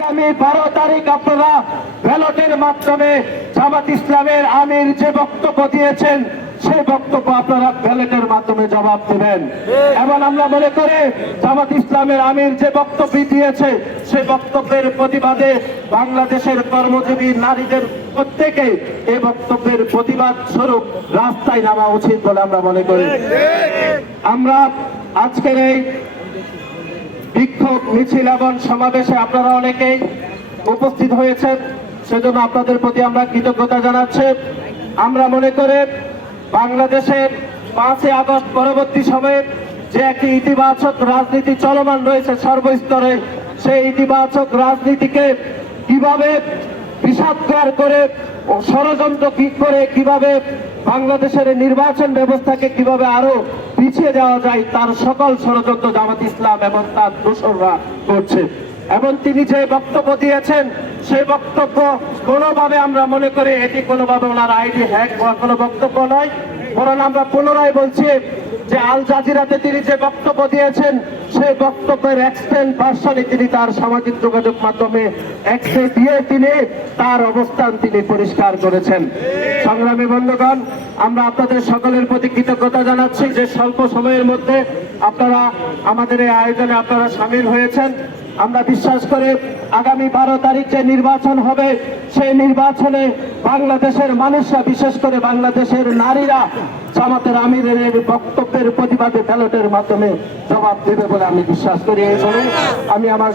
আগামী বারো তারিখ আপনারা ব্যালটের মাধ্যমে জামাত ইসলামের আমির যে বক্তব্য দিয়েছেন, সেই বক্তব্য আপনারা ব্যালটের মাধ্যমে জবাব দেবেন। এবং আমরা মনে করি জামাত ইসলামের আমির যে বক্তব্য দিয়েছে, সেই বক্তব্যের প্রতিবাদে বাংলাদেশের কর্মজীবী নারীদের প্রত্যেকে এই বক্তব্যের প্রতিবাদ স্বরূপ রাস্তায় নামা উচিত বলে আমরা মনে করি। আমরা আজকের এই বিক্ষোভ মিছিল এবং সমাবেশে আপনারা অনেকেই উপস্থিত হয়েছেন। সেজন্য আপনাদের প্রতি আমরা কৃতজ্ঞতা জানাচ্ছি। আমরা মনে করে বাংলাদেশের পাঁচই আগস্ট পরবর্তী সময়ে যে একটি ইতিবাচক রাজনীতি চলমান রয়েছে সর্বস্তরে, সেই ইতিবাচক রাজনীতিকে কীভাবে বিষাদগার করে ও ষড়যন্ত্র কি করে, কীভাবে বাংলাদেশের নির্বাচন ব্যবস্থাকে কীভাবে আরও পিছিয়ে দেওয়া যায়, তার সকল ষড়যন্ত্র জামাত ইসলাম এবং তার দোসররা করছে। এবং তিনি যে বক্তব্য দিয়েছেন, সেই বক্তব্য কোনোভাবে আমরা মনে করি এটি কোনোভাবে ওনার আইডি হ্যাক বা কোনো বক্তব্য নয়। বরং আমরা পুনরায় বলছি যে আল জাজিরাতে তিনি যে বক্তব্য দিয়েছেন, সেই বক্তব্যের এক্সটেন্ড ভার্সনে তিনি তার সামাজিক যোগাযোগ মাধ্যমে এক্সে দিয়ে তিনি তার অবস্থান তিনি পরিষ্কার করেছেন। সংগ্রামী বন্ধুগণ, আমরা আপনাদের সকলের প্রতি কৃতজ্ঞতা জানাচ্ছি যে স্বল্প সময়ের মধ্যে আপনারা আমাদের এই আয়োজনে আপনারা সামিল হয়েছেন। আমরা বিশ্বাস করে আগামী বারো তারিখ যে নির্বাচন হবে, সেই নির্বাচনে বাংলাদেশের মানুষরা, বিশেষ করে বাংলাদেশের নারীরা জামাতের আমিরের বক্তব্যের প্রতিবাদে ব্যালটের মাধ্যমে জবাব দেবে বলে আমি বিশ্বাস করি। এই আমি আমার